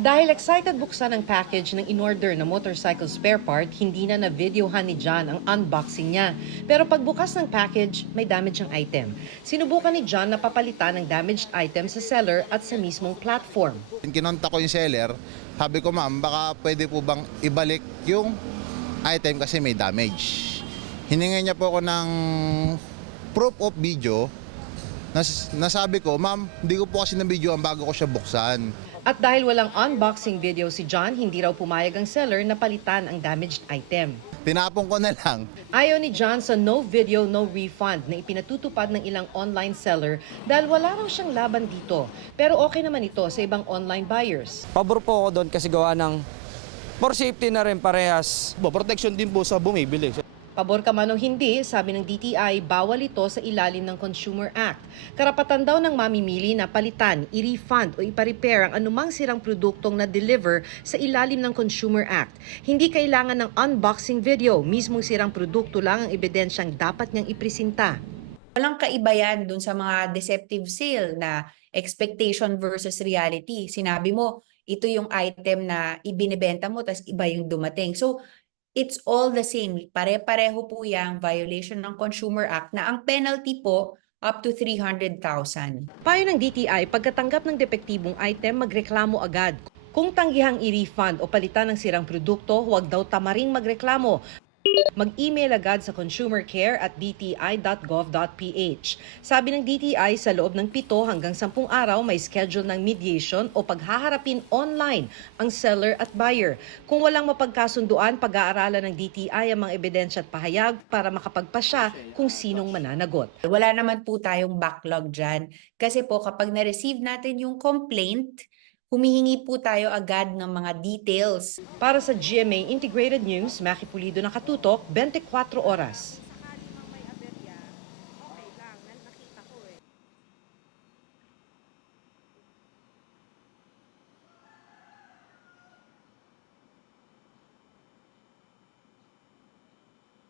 Dahil excited buksan ang package ng in-order na motorcycle spare part, hindi na na-videohan ni John ang unboxing niya. Pero pagbukas ng package, may damage ang item. Sinubukan ni John na papalitan ang damaged item sa seller at sa mismong platform. Kinontak ko yung seller, sabi ko ma'am, baka pwede po bang ibalik yung item kasi may damage. Hiningi niya po ako ng proof of video. Nasabi ko, ma'am, hindi ko po kasi na-video ang bago ko siya buksan. At dahil walang unboxing video si John, hindi raw pumayag ang seller na palitan ang damaged item. Tinapon ko na lang. Ayaw ni John sa no video, no refund na ipinatutupad ng ilang online seller dahil wala raw siyang laban dito. Pero okay naman ito sa ibang online buyers. Pabor po ako doon kasi gawa ng for safety na rin parehas. Protection din po sa bumibili. Pabor ka man o hindi, sabi ng DTI, bawal ito sa ilalim ng Consumer Act. Karapatan daw ng mamimili na palitan, i-refund o ipa-repair ang anumang sirang produktong na-deliver sa ilalim ng Consumer Act. Hindi kailangan ng unboxing video, mismong sirang produkto lang ang ebidensyang dapat niyang ipresenta. Walang kaiba yan dun sa mga deceptive sale na expectation versus reality. Sinabi mo, ito yung item na ibinibenta mo, tas iba yung dumating. So, it's all the same. Pare-pareho po yung violation ng Consumer Act na ang penalty po up to 300,000. Payo ng DTI, pagkatanggap ng depektibong item, magreklamo agad. Kung tanggihang i-refund o palitan ng sirang produkto, huwag daw tamaring magreklamo. Mag-email agad sa consumercare@dti.gov.ph. Sabi ng DTI, sa loob ng 7 hanggang 10 araw may schedule ng mediation o paghaharapin online ang seller at buyer. Kung walang mapagkasunduan, pag-aaralan ng DTI ang mga ebidensya at pahayag para makapagpasya kung sinong mananagot. Wala naman po tayong backlog dyan. Kasi po kapag na-receive natin yung complaint, humihingi po tayo agad ng mga details. Para sa GMA Integrated News, Maki Pulido, nakatutok 24 oras.